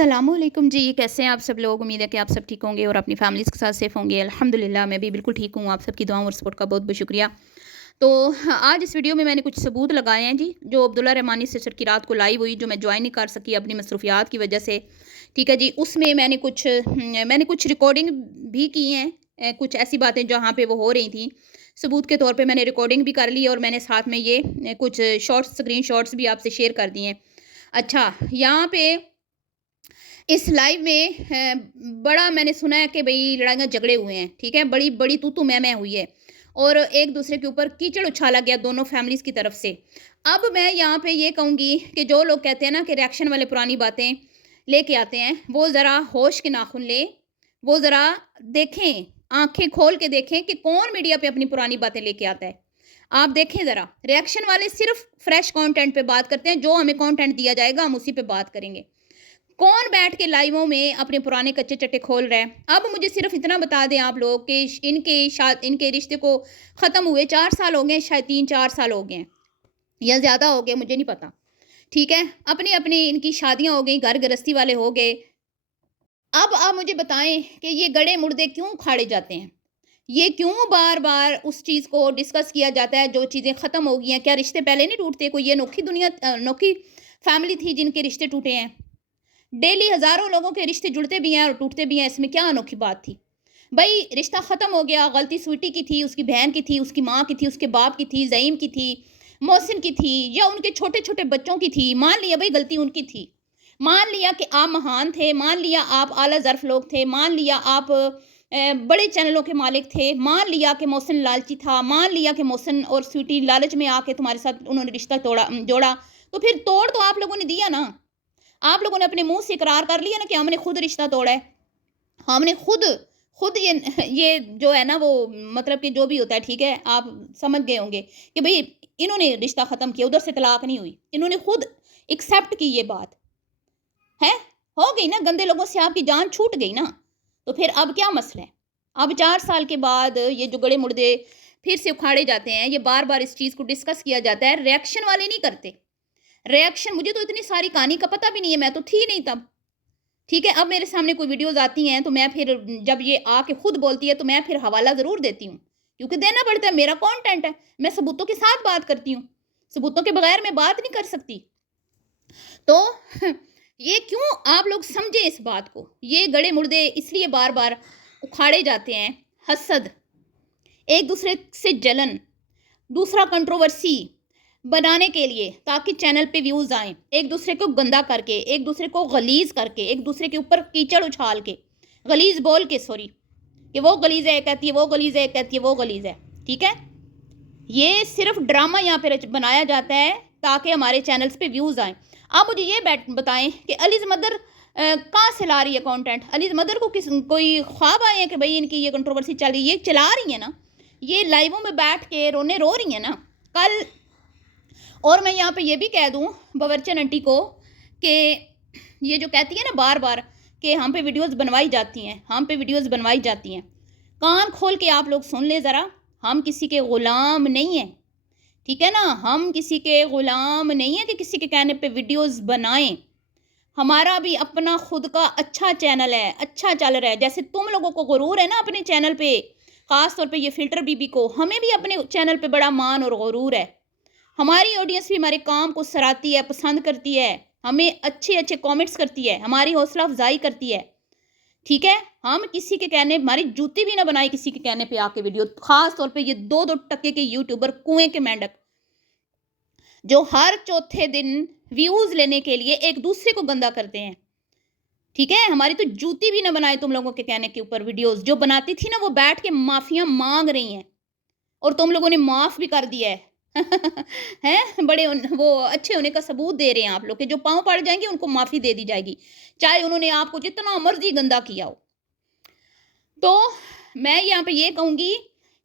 अस्सलामुअलैकुम जी, कैसे हैं आप सब लोग। उम्मीद है कि आप सब ठीक होंगे और अपनी फैमिलीज़ के साथ सेफ़ होंगे। अल्हम्दुलिल्लाह मैं भी बिल्कुल ठीक हूँ। आप सबकी दुआओं और सपोर्ट का बहुत बहुत शुक्रिया। तो हाँ, आज इस वीडियो में मैंने कुछ सबूत लगाए हैं जी, जो अब्दुल्ला रहमानी सिस्टर की रात को लाइव हुई, जो मैं जॉइन नहीं कर सकी अपनी मसरूफियात की वजह से। ठीक है जी, उसमें मैंने कुछ रिकॉर्डिंग भी की हैं। कुछ ऐसी बातें जहाँ पे वो हो रही थी, सबूत के तौर पे मैंने रिकॉर्डिंग भी कर ली और मैंने साथ में ये कुछ शॉर्ट्स, स्क्रीन शॉट्स भी आपसे शेयर कर दिए हैं। अच्छा, यहाँ पे इस लाइव में बड़ा मैंने सुना है कि भई लड़ाइयाँ झगड़े हुए हैं, ठीक है? बड़ी-बड़ी तू-तू मैं-मैं हुई है और एक दूसरे के ऊपर कीचड़ उछाला गया दोनों फैमिलीज़ की तरफ से। अब मैं यहाँ पे ये कहूँगी कि जो लोग कहते हैं ना कि रिएक्शन वाले पुरानी बातें लेके आते हैं, वो ज़रा होश के नाखुन लें, वो ज़रा देखें, आँखें खोल के देखें कि कौन मीडिया पे अपनी पुरानी बातें लेके आता है। आप देखें ज़रा, रिएक्शन वाले सिर्फ़ फ्रेश कंटेंट पे बात करते हैं, जो हमें कंटेंट दिया जाएगा हम उसी पे बात करेंगे। कौन बैठ के लाइवों में अपने पुराने कच्चे चट्टे खोल रहा है। अब मुझे सिर्फ इतना बता दें आप लोग कि इनके रिश्ते को ख़त्म हुए 4 साल हो गए, शायद 3-4 साल हो गए हैं या ज़्यादा हो गए, मुझे नहीं पता। ठीक है, अपनी अपनी इनकी शादियां हो गई, घर गृहस्थी वाले हो गए। अब आप मुझे बताएं कि ये गड़े मुर्दे क्यों उखाड़े जाते हैं, ये क्यों बार बार उस चीज़ को डिस्कस किया जाता है जो चीज़ें ख़त्म हो गई हैं। क्या रिश्ते पहले नहीं टूटते? कोई ये अनोखी दुनिया, अनोखी फैमिली थी जिनके रिश्ते टूटे हैं? डेली हज़ारों लोगों के रिश्ते जुड़ते भी हैं और टूटते भी हैं, इसमें क्या अनोखी बात थी? भई रिश्ता ख़त्म हो गया, गलती स्वीटी की थी, उसकी बहन की थी, उसकी माँ की थी, उसके बाप की थी, ज़ईम की थी, मोहसिन की थी या उनके छोटे-छोटे बच्चों की थी। मान लिया भई गलती उनकी थी। मान लिया कि आप महान थे, मान लिया आप आला ज़र्फ़ लोग थे, मान लिया आप बड़े चैनलों के मालिक थे, मान लिया कि मोहसिन लालची था, मान लिया कि मोहसिन और स्वीटी लालच में आके तुम्हारे साथ उन्होंने रिश्ता जोड़ा, तो फिर तोड़ तो आप लोगों ने दिया ना। आप लोगों ने अपने मुँह से इकरार कर लिया ना कि हमने खुद रिश्ता तोड़ा है। हमने खुद खुद ये जो है ना वो मतलब कि जो भी होता है, ठीक है, आप समझ गए होंगे कि भई इन्होंने रिश्ता ख़त्म किया, उधर से तलाक नहीं हुई। इन्होंने खुद एक्सेप्ट की ये बात, है? हो गई ना, गंदे लोगों से आपकी जान छूट गई ना। तो फिर अब क्या मसला है? अब 4 साल के बाद ये जो गड़े मुर्दे फिर से उखाड़े जाते हैं, ये बार-बार इस चीज़ को डिस्कस किया जाता है, रिएक्शन वाले नहीं करते। रिएक्शन, मुझे तो इतनी सारी कहानी का पता भी नहीं है, मैं तो थी नहीं तब। ठीक है, अब मेरे सामने कोई वीडियोज़ आती हैं तो मैं फिर जब ये आके खुद बोलती है तो मैं फिर हवाला ज़रूर देती हूँ, क्योंकि देना पड़ता है, मेरा कंटेंट है, मैं सबूतों के साथ बात करती हूँ, सबूतों के बगैर मैं बात नहीं कर सकती। तो ये क्यों, आप लोग समझें इस बात को, ये गड़े मुर्दे इसलिए बार-बार उखाड़े जाते हैं। हसद, एक दूसरे से जलन, दूसरा कंट्रोवर्सी बनाने के लिए, ताकि चैनल पे व्यूज़ आएँ, एक दूसरे को गंदा करके, एक दूसरे को गलीज़ करके, एक दूसरे के ऊपर कीचड़ उछाल के, गलीज़ बोल के, सॉरी, कि वो गलीज़ है, कहती है वो गलीज़ है, कहती है वो गलीज़ है। ठीक है? ये सिर्फ़ ड्रामा यहाँ पे बनाया जाता है ताकि हमारे चैनल्स पे व्यूज़ आएँ। आप मुझे ये बताएँ कि अलीज़ मदर कहाँ से ला रही है कंटेंट? अलीज़ मदर को कोई ख्वाब आए हैं कि भई इनकी ये कंट्रोवर्सी चल रही है? ये चला रही है ना। ये लाइवों में बैठ के रो रही हैं ना। कल, और मैं यहाँ पे ये भी कह दूँ बावर्चन आंटी को कि ये जो कहती है ना बार-बार कि हम पे वीडियोज़ बनवाई जाती हैं, हम पे वीडियोज़ बनवाई जाती हैं। कान खोल के आप लोग सुन लें ज़रा, हम किसी के ग़ुलाम नहीं हैं, ठीक है ना? हम किसी के ग़ुलाम नहीं हैं कि किसी के कहने पे वीडियोज़ बनाएँ। हमारा भी अपना खुद का अच्छा चैनल है, अच्छा चल रहा है। जैसे तुम लोगों को गुरूर है ना अपने चैनल पे, ख़ास तौर पे ये फ़िल्टर बीबी को, हमें भी अपने चैनल पे बड़ा मान और गुरूर है। हमारी ऑडियंस भी हमारे काम को सराहती है, पसंद करती है, हमें अच्छे-अच्छे कमेंट्स करती है, हमारी हौसला अफ़ज़ाई करती है। ठीक है? हम किसी के कहने, हमारी जूती भी ना बनाए किसी के कहने पे आके वीडियो, ख़ास तौर पे ये 2-2 टके के यूट्यूबर, कुएँ के मेंढक, जो हर चौथे दिन व्यूज़ लेने के लिए एक दूसरे को गंदा करते हैं। ठीक है? हमारी तो जूती भी ना बनाए तुम लोगों के कहने के ऊपर वीडियोज़। जो बनाती थी ना वो बैठ के माफ़ियाँ माँग रही हैं और तुम लोगों ने माफ़ भी कर दिया है। हैं? बड़े वो अच्छे होने का सबूत दे रहे हैं आप लोग कि जो पाँव पड़ जाएँगे उनको माफ़ी दे दी जाएगी, चाहे उन्होंने आपको जितना मर्ज़ी गंदा किया हो। तो मैं यहाँ पे ये कहूँगी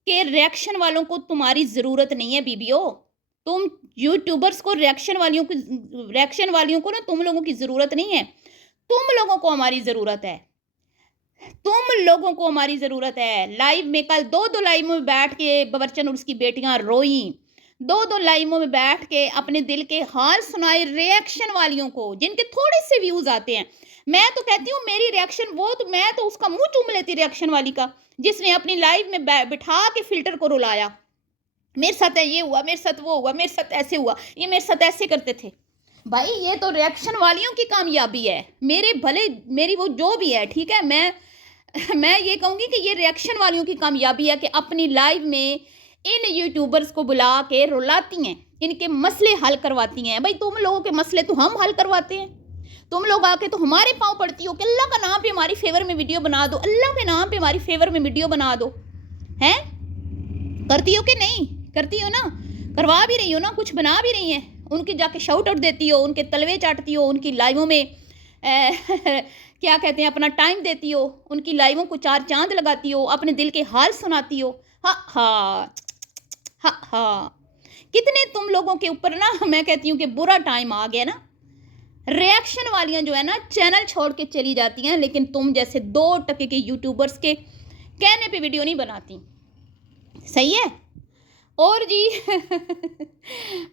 कि रिएक्शन वालों को तुम्हारी ज़रूरत नहीं है बीबियो। तुम यूट्यूबर्स को, रिएक्शन वालियों को ना तुम लोगों की ज़रूरत नहीं है। तुम लोगों को हमारी ज़रूरत है। तुम लोगों को हमारी ज़रूरत है। लाइव में कल 2-2 लाइवों में बैठ के बावर्चन और उसकी बेटियाँ रोईं। 2-2 लाइवों में बैठ के अपने दिल के हाल सुनाए रिएक्शन वालियों को, जिनके थोड़े से व्यूज़ आते हैं। میں تو کہتی ہوں میری ریاکشن وہ تو میں تو اس کا منہ چوم لیتی ریاکشن والی کا، جس نے اپنی لائف میں بٹھا کے فلٹر کو رلایا، میرے ساتھ یہ ہوا، میرے ساتھ وہ ہوا، میرے ساتھ ایسے ہوا، یہ میرے ساتھ ایسے کرتے تھے۔ بھائی یہ تو ریاکشن والیوں کی کامیابی ہے، میرے بھلے میری وہ جو بھی ہے، ٹھیک ہے، میں یہ کہوں گی کہ یہ ریاکشن والیوں کی کامیابی ہے کہ اپنی لائف میں ان یوٹیوبرز کو بلا کے رلاتی ہیں، ان کے مسئلے حل کرواتی ہیں۔ بھائی تم لوگوں کے مسئلے تو ہم حل کرواتے ہیں، تم لوگ آ کے تو ہمارے پاؤں پڑتی ہو کہ اللہ کا نام پہ ہماری فیور میں ویڈیو بنا دو، اللہ کے نام پہ ہماری فیور میں ویڈیو بنا دو، ہیں؟ کرتی ہو کہ نہیں کرتی ہو نا؟ کروا بھی رہی ہو نا، کچھ بنا بھی رہی ہیں، ان کی جا کے شاؤٹ آؤٹ دیتی ہو، ان کے تلوے چاٹتی ہو، ان کی لائیووں میں کیا کہتے ہیں اپنا ٹائم دیتی ہو، ان کی لائیووں کو 4 چاند لگاتی ہو، اپنے دل کے حال سناتی ہو۔ ہاں ہاں ہاں ہاں، کتنے تم لوگوں کے اوپر نا میں کہتی ہوں کہ برا ٹائم آ گیا نا۔ ریاکشن والیاں جو ہے نا چینل چھوڑ کے چلی جاتی ہیں، لیکن تم جیسے 2% کے یوٹیوبرز کے کہنے پہ ویڈیو نہیں بناتی، صحیح ہے؟ اور جی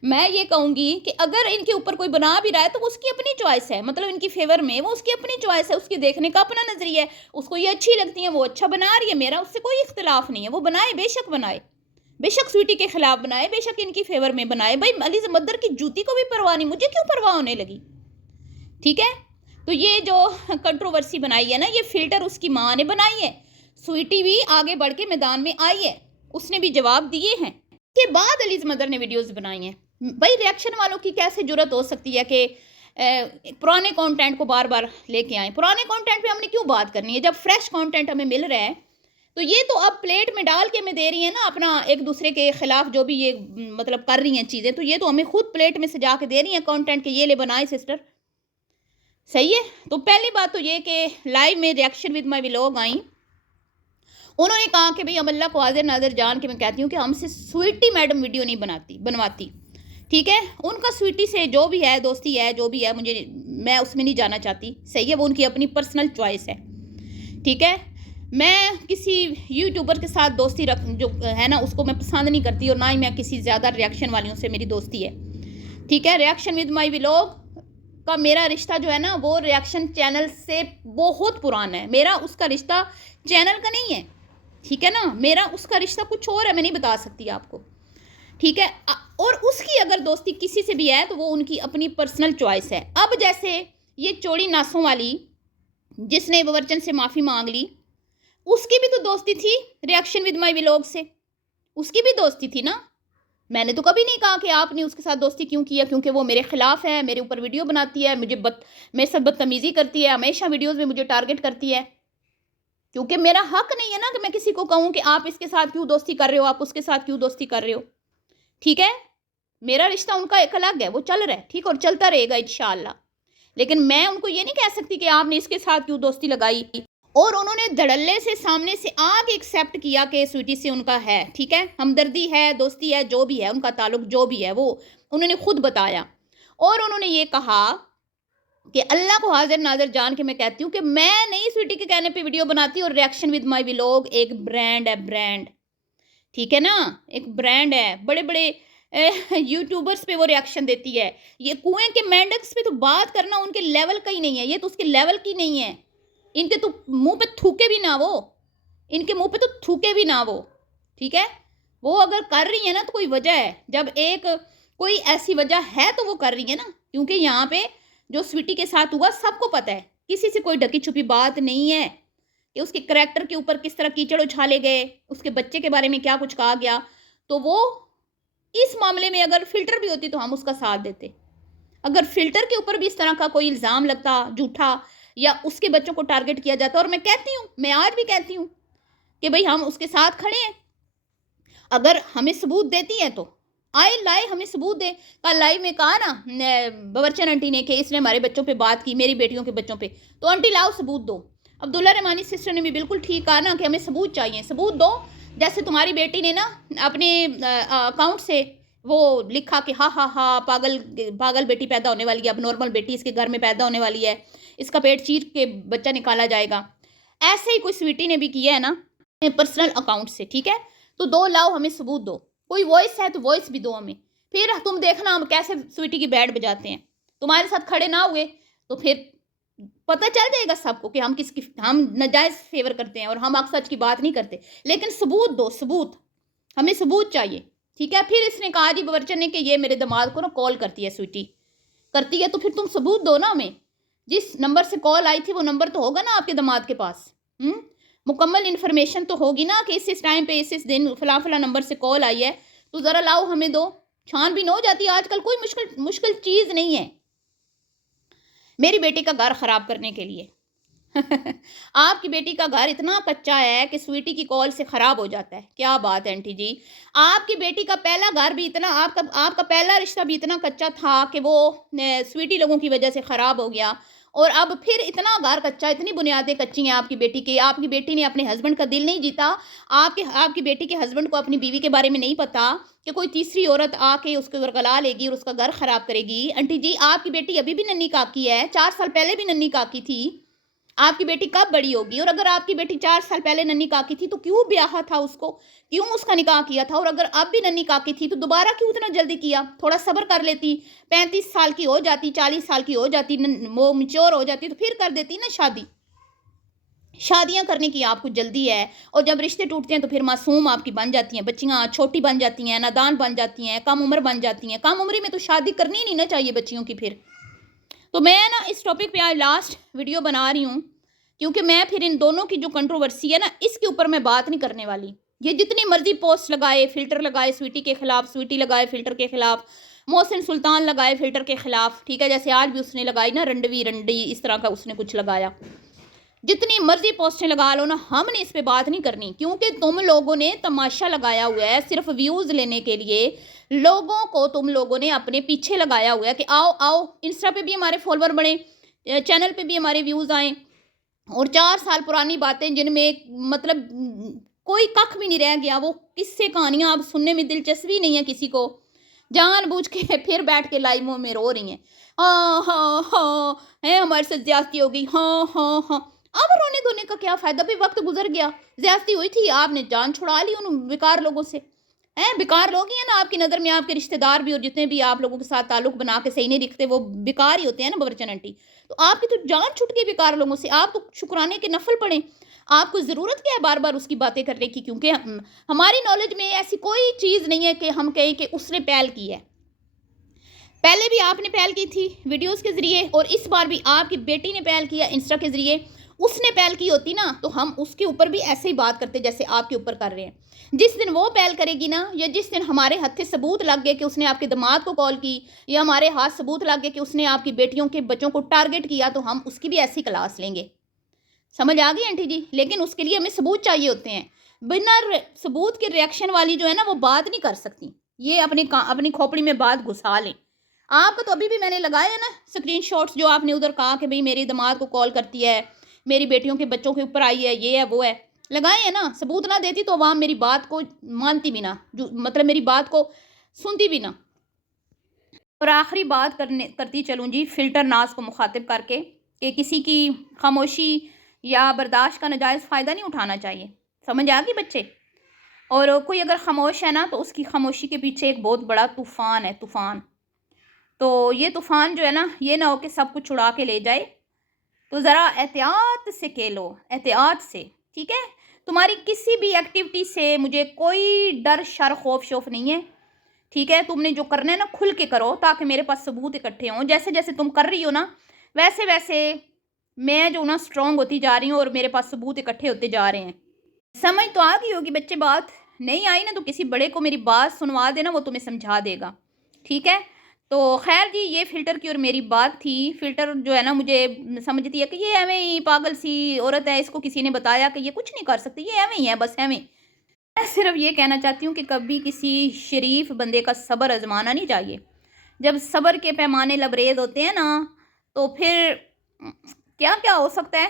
میں یہ کہوں گی کہ اگر ان کے اوپر کوئی بنا بھی رہا ہے تو اس کی اپنی چوائس ہے، مطلب ان کی فیور میں وہ اس کی اپنی چوائس ہے، اس کی دیکھنے کا اپنا نظریہ ہے، اس کو یہ اچھی لگتی ہیں، وہ اچھا بنا رہی ہے، میرا اس سے کوئی اختلاف نہیں ہے، وہ بنائے، بے شک بنائے، بے شک سویٹی کے خلاف بنائے، بے شک ان کی فیور میں بنائے۔ بھائی علی زمدر کی جوتی کو بھی پرواہ نہیں، مجھے کیوں پرواہ ہونے لگی؟ ٹھیک ہے، تو یہ جو کنٹروورسی بنائی ہے نا، یہ فلٹر اس کی ماں نے بنائی ہے، سویٹی بھی آگے بڑھ کے میدان میں آئی ہے، اس نے بھی جواب دیے ہیں، کے بعد علیز مدر نے ویڈیوز بنائی ہیں۔ بھائی ریاکشن والوں کی کیسے جرت ہو سکتی ہے کہ پرانے کانٹینٹ کو بار بار لے کے آئیں؟ پرانے کانٹینٹ پہ ہم نے کیوں بات کرنی ہے جب فریش کانٹینٹ ہمیں مل رہا ہے؟ تو یہ تو اب پلیٹ میں ڈال کے ہمیں دے رہی ہیں نا، اپنا ایک دوسرے کے خلاف جو بھی یہ مطلب کر رہی ہیں چیزیں، تو یہ تو ہمیں خود پلیٹ میں سجا کے دے رہی ہیں کانٹینٹ کے، یہ لے بنائے سسٹر، صحیح ہے؟ تو پہلی بات تو یہ کہ لائیو میں ریاکشن ود مائی ولاگ آئیں، انہوں نے کہا کہ بھئی ہم اللہ کو حاضر ناظر جان کے میں کہتی ہوں کہ ہم سے سویٹی میڈم ویڈیو نہیں بنواتی، ٹھیک ہے؟ ان کا سویٹی سے جو بھی ہے دوستی ہے، جو بھی ہے، میں اس میں نہیں جانا چاہتی، صحیح ہے؟ وہ ان کی اپنی پرسنل چوائس ہے، ٹھیک ہے؟ میں کسی یوٹیوبر کے ساتھ دوستی جو ہے نا اس کو میں پسند نہیں کرتی، اور نہ ہی میں کسی زیادہ ریاکشن والیوں سے میری دوستی ہے، ٹھیک ہے؟ ریاکشن ود مائی ولاگ کا میرا رشتہ جو ہے نا وہ ریاکشن چینل سے بہت پرانا ہے، میرا اس کا رشتہ چینل کا نہیں ہے، ٹھیک ہے نا؟ میرا اس کا رشتہ کچھ اور ہے، میں نہیں بتا سکتی آپ کو، ٹھیک ہے؟ اور اس کی اگر دوستی کسی سے بھی ہے تو وہ ان کی اپنی پرسنل چوائس ہے۔ اب جیسے یہ چوڑی ناسوں والی جس نے باورچن سے معافی مانگ لی، اس کی بھی تو دوستی تھی ریاکشن ود مائی ولاگ سے، اس کی بھی دوستی تھی نا؟ میں نے تو کبھی نہیں کہا کہ آپ نے اس کے ساتھ دوستی کیوں کیا، کیونکہ وہ میرے خلاف ہے، میرے اوپر ویڈیو بناتی ہے، میرے ساتھ بدتمیزی کرتی ہے، ہمیشہ ویڈیوز میں مجھے ٹارگٹ کرتی ہے، کیونکہ میرا حق نہیں ہے نا کہ میں کسی کو کہوں کہ آپ اس کے ساتھ کیوں دوستی کر رہے ہو، آپ اس کے ساتھ کیوں دوستی کر رہے ہو، ٹھیک ہے؟ میرا رشتہ ان کا ایک الگ ہے، وہ چل رہا ہے، ٹھیک، اور چلتا رہے گا انشاءاللہ، لیکن میں ان کو یہ نہیں کہہ سکتی کہ آپ نے اس کے ساتھ کیوں دوستی لگائی، اور انہوں نے دھڑلے سے سامنے سے آگے ایکسیپٹ کیا کہ سویٹی سے ان کا ہے، ٹھیک ہے، ہمدردی ہے، دوستی ہے، جو بھی ہے ان کا تعلق، جو بھی ہے وہ انہوں نے خود بتایا، اور انہوں نے یہ کہا کہ اللہ کو حاضر ناظر جان کے میں کہتی ہوں کہ میں نہیں سویٹی کے کہنے پہ ویڈیو بناتی، اور ریاکشن ود مائی ولاگ ایک برانڈ ہے، برانڈ، ٹھیک ہے نا؟ ایک برانڈ ہے، بڑے بڑے یوٹیوبرز پہ وہ ریاکشن دیتی ہے، یہ کنویں کے مینڈکس پہ تو بات کرنا ان کے لیول کا ہی نہیں ہے، یہ تو اس کے لیول کی نہیں ہے، ان کے تو منہ پہ تھوکے بھی نہ وہ، ان کے منہ پہ تو تھوکے بھی نہ وہ، ٹھیک ہے؟ وہ اگر کر رہی ہیں نا تو کوئی وجہ ہے، جب کوئی ایسی وجہ ہے تو وہ کر رہی ہیں نا، کیونکہ یہاں پہ جو سویٹی کے ساتھ ہوا سب کو پتہ ہے، کسی سے کوئی ڈھکی چھپی بات نہیں ہے کہ اس کے کریکٹر کے اوپر کس طرح کیچڑ اچھالے گئے، اس کے بچے کے بارے میں کیا کچھ کہا گیا، تو وہ اس معاملے میں اگر فلٹر بھی ہوتی تو ہم اس کا ساتھ دیتے، اگر فلٹر کے اوپر بھی اس طرح کا کوئی الزام لگتا جھوٹا، یا اس کے بچوں کو ٹارگٹ کیا جاتا، اور میں کہتی ہوں، میں آج بھی کہتی ہوں کہ بھئی ہم اس کے ساتھ کھڑے ہیں، اگر ہمیں ثبوت دیتی ہیں تو لائے ہمیں ثبوت دے، کل لائیو میں کہا نا باورچن آنٹی نے کہ اس نے ہمارے بچوں پہ بات کی، میری بیٹیوں کے بچوں پہ، تو آنٹی لاؤ ثبوت دو۔ عبداللہ رحمانی سسٹر نے بھی بالکل ٹھیک کہا نا کہ ہمیں ثبوت چاہیے، ثبوت دو، جیسے تمہاری بیٹی نے نا اپنے اکاؤنٹ سے وہ لکھا کہ ہاں ہاں ہاں پاگل بیٹی پیدا ہونے والی ہے، اب نارمل بیٹی اس کے گھر میں پیدا ہونے والی ہے، اس کا پیٹ چیر کے بچہ نکالا جائے گا، ایسے ہی کوئی سویٹی نے بھی کیا ہے نا پرسنل اکاؤنٹ سے، ٹھیک ہے؟ تو دو لاؤ، ہمیں ثبوت دو، کوئی وائس ہے تو وائس بھی دو ہمیں، پھر تم دیکھنا ہم کیسے سویٹی کی بیٹ بجاتے ہیں، تمہارے ساتھ کھڑے نہ ہوئے تو پھر पता चल जाएगा सबको कि हम नाजायज़ फेवर करते हैं और हम हक सच की बात नहीं करते, लेकिन सबूत दो, सबूत, हमें सबूत चाहिए, ठीक है। फिर इसने कहा जी बावर्चन ने कि ये मेरे दामाद को ना कॉल करती है स्वीटी, करती है, तो फिर तुम सबूत दो ना हमें। जिस नंबर से कॉल आई थी वो नंबर तो होगा ना आपके दामाद के पास, मुकम्मल इन्फॉर्मेशन तो होगी ना कि इस टाइम पे इस दिन फला फला नंबर से कॉल आई है, तो ज़रा लाओ हमें दो, छानबीन हो जाती है। आजकल कोई मुश्किल चीज़ नहीं है मेरी बेटी का घर ख़राब करने के लिए। आपकी बेटी का घर इतना कच्चा है कि स्वीटी की कॉल से ख़राब हो जाता है। क्या बात है आंटी जी, आपकी बेटी का पहला घर भी इतना, आपका पहला रिश्ता भी इतना कच्चा था कि वो स्वीटी लोगों की वजह से ख़राब हो गया, और अब फिर इतना घर कच्चा, इतनी बुनियादें कच्ची हैं आपकी बेटी की। आपकी बेटी ने अपने हस्बैंड का दिल नहीं जीता। आपकी बेटी के हस्बैंड को अपनी बीवी के बारे में नहीं पता कि कोई तीसरी औरत आके उसके गला लेगी और उसका घर ख़राब करेगी। आंटी जी, आपकी बेटी अभी भी नन्ही काकी है, 4 साल पहले भी नन्ही काकी थी। आपकी बेटी कब बड़ी होगी? और अगर आपकी बेटी 4 साल पहले नन्ही काकी थी तो क्यों ब्याह था उसको, क्यों उसका निकाह किया था? और अगर अब भी नन्ही काकी थी तो दोबारा क्यों इतना जल्दी किया? थोड़ा सब्र कर लेती, 35 साल की हो जाती, 40 साल की हो जाती, वो मैच्योर हो जाती, तो फिर कर देती ना शादी। शादियां करने की आपको जल्दी है, और जब रिश्ते टूटते हैं तो फिर मासूम आपकी बन जाती हैं बच्चियां, छोटी बन जाती हैं, नादान बन जाती हैं, कम उम्र बन जाती हैं। कम उम्र में तो शादी करनी ही नहीं ना चाहिए बच्चियों की। फिर तो मैं ना इस टॉपिक पे आज लास्ट वीडियो बना रही हूँ, क्योंकि मैं फिर इन दोनों की जो कंट्रोवर्सी है ना, इसके ऊपर मैं बात नहीं करने वाली। ये जितनी मर्जी पोस्ट लगाए, फिल्टर लगाए स्वीटी के खिलाफ, स्वीटी लगाए फिल्टर के खिलाफ, मोहसिन सुल्तान लगाए फिल्टर के खिलाफ, ठीक है, जैसे आज भी उसने लगाई ना रंडवी रंडी, इस तरह का उसने कुछ लगाया। जितनी मर्जी पोस्टें लगा लो ना, हमने इस पे बात नहीं करनी, क्योंकि तुम लोगों ने तमाशा लगाया हुआ है सिर्फ व्यूज़ लेने के लिए। लोगों को तुम लोगों ने अपने पीछे लगाया हुआ है कि आओ आओ, इंस्टा पे भी हमारे फॉलोअर बढ़े, चैनल पे भी हमारे व्यूज़ आए, और 4 साल पुरानी बातें जिनमें मतलब कोई कख भी नहीं रह गया, वो किस्से कहानियाँ अब सुनने में दिलचस्पी नहीं है किसी को, जानबूझ के फिर बैठ के लाइव में रो रही हैं, हाँ हाँ हाँ है हमारे साथ ज्यादती हो गई, हाँ हाँ हाँ। अब रोने धोने का क्या फ़ायदा, भी वक्त गुजर गया, ज्यादती हुई थी, आपने जान छुड़ा ली उन बेकार लोगों से। हैं, बेकार लोग ही हैं ना आपकी नज़र में, आपके रिश्तेदार भी और जितने भी आप लोगों के साथ ताल्लुक बना के सही नहीं दिखते वो बेकार ही होते हैं ना बावर्चन आंटी। तो आपकी तो जान छूट गई बेकार लोगों से, आप तो शुक्राने के नफल पड़े। आपको ज़रूरत क्या है बार बार उसकी बातें करने की, क्योंकि हमारी नॉलेज में ऐसी कोई चीज़ नहीं है कि हम कहें कि उसने पहल की है। पहले भी आपने पहल की थी वीडियोस के ज़रिए, और इस बार भी आपकी बेटी ने पहल किया इंस्टा के ज़रिए। उसने पहल की होती ना तो हम उसके ऊपर भी ऐसे ही बात करते जैसे आपके ऊपर कर रहे हैं। जिस दिन वो पहल करेगी ना, या जिस दिन हमारे हाथ सबूत लग गए कि उसने आपके दामाद को कॉल की, या हमारे हाथ सबूत लग गए कि उसने आपकी बेटियों के बच्चों को टारगेट किया, तो हम उसकी भी ऐसी क्लास लेंगे। समझ आ गई आंटी जी? लेकिन उसके लिए हमें सबूत चाहिए होते हैं। बिना सबूत के रिएक्शन वाली जो है ना, वो बात नहीं कर सकती। ये अपनी खोपड़ी में बात घुसा लें। आपका तो अभी भी मैंने लगाया है ना स्क्रीनशॉट्स, जो आपने उधर कहा कि भाई मेरी दामाद को कॉल करती है, मेरी बेटियों के बच्चों के ऊपर आई है, ये है वो है, लगाए हैं ना। सबूत ना देती तो अवाम मेरी बात को मानती भी ना, जो मतलब मेरी बात को सुनती भी ना। और आखिरी बात करती चलूँ जी, फ़िल्टर नाज को मुखातिब करके, कि किसी की खामोशी या बर्दाश्त का नाजायज़ फ़ायदा नहीं उठाना चाहिए। समझ आ गई बच्चे? और कोई अगर खामोश है ना, तो उसकी खामोशी के पीछे एक बहुत बड़ा तूफ़ान है, तूफ़ान। तो ये तूफ़ान जो है ना, ये ना हो कि सब कुछ उड़ा के ले जाए। तो ज़रा एहतियात से खेलो, एहतियात से, ठीक है? तुम्हारी किसी भी एक्टिविटी से मुझे कोई डर शर खौफ शौफ नहीं है, ठीक है? तुमने जो करना है ना खुल के करो, ताकि मेरे पास सबूत इकट्ठे हों। जैसे जैसे तुम कर रही हो ना, वैसे वैसे मैं जो ना स्ट्रॉन्ग होती जा रही हूँ, और मेरे पास सबूत इकट्ठे होते जा रहे हैं। समझ तो आ गई होगी बच्चे बात? नहीं आई ना तो किसी बड़े को मेरी बात सुनवा देना, वो तुम्हें समझा देगा, ठीक है? तो खैर जी, ये फ़िल्टर की और मेरी बात थी। फ़िल्टर जो है ना, मुझे समझती है कि ये एवें ही पागल सी औरत है, इसको किसी ने बताया कि ये कुछ नहीं कर सकती, ये एवें ही है, बस एवें। मैं सिर्फ ये कहना चाहती हूँ कि कभी किसी शरीफ बंदे का सब्र आजमाना नहीं चाहिए। जब सब्र के पैमाने लबरेज होते हैं ना, तो फिर क्या क्या हो सकता है,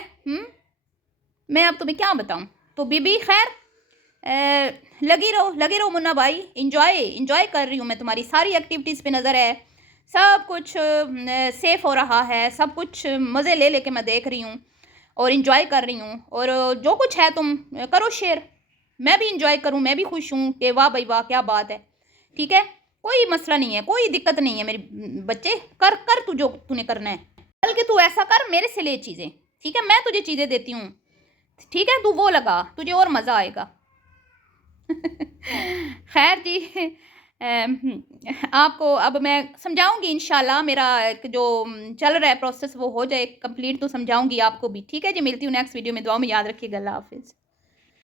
मैं अब तुम्हें क्या बताऊँ। तो बीबी खैर, लगी रहो मुन्ना भाई, इंजॉय कर रही हूँ मैं, तुम्हारी सारी एक्टिविटीज़ पे नज़र है, सब कुछ सेफ़ हो रहा है, सब कुछ मज़े ले लेके मैं देख रही हूँ और इंजॉय कर रही हूँ। और जो कुछ है तुम करो शेयर, मैं भी इंजॉय करूँ, मैं भी खुश हूँ कि वाह भाई वाह क्या बात है, ठीक है? कोई मसला नहीं है, कोई दिक्कत नहीं है मेरे बच्चे, कर कर तू जो तूने करना है। بلکہ تو ایسا کر میرے سے لے چیزیں، ٹھیک ہے، میں تجھے چیزیں دیتی ہوں، ٹھیک ہے، تو وہ لگا، تجھے اور مزہ آئے گا۔ خیر جی، آپ کو اب میں سمجھاؤں گی انشاءاللہ، میرا جو چل رہا ہے پروسیس وہ ہو جائے کمپلیٹ تو سمجھاؤں گی آپ کو بھی، ٹھیک ہے جی، ملتی ہوں نیکسٹ ویڈیو میں، دعاؤں میں یاد رکھیے گا، اللہ حافظ۔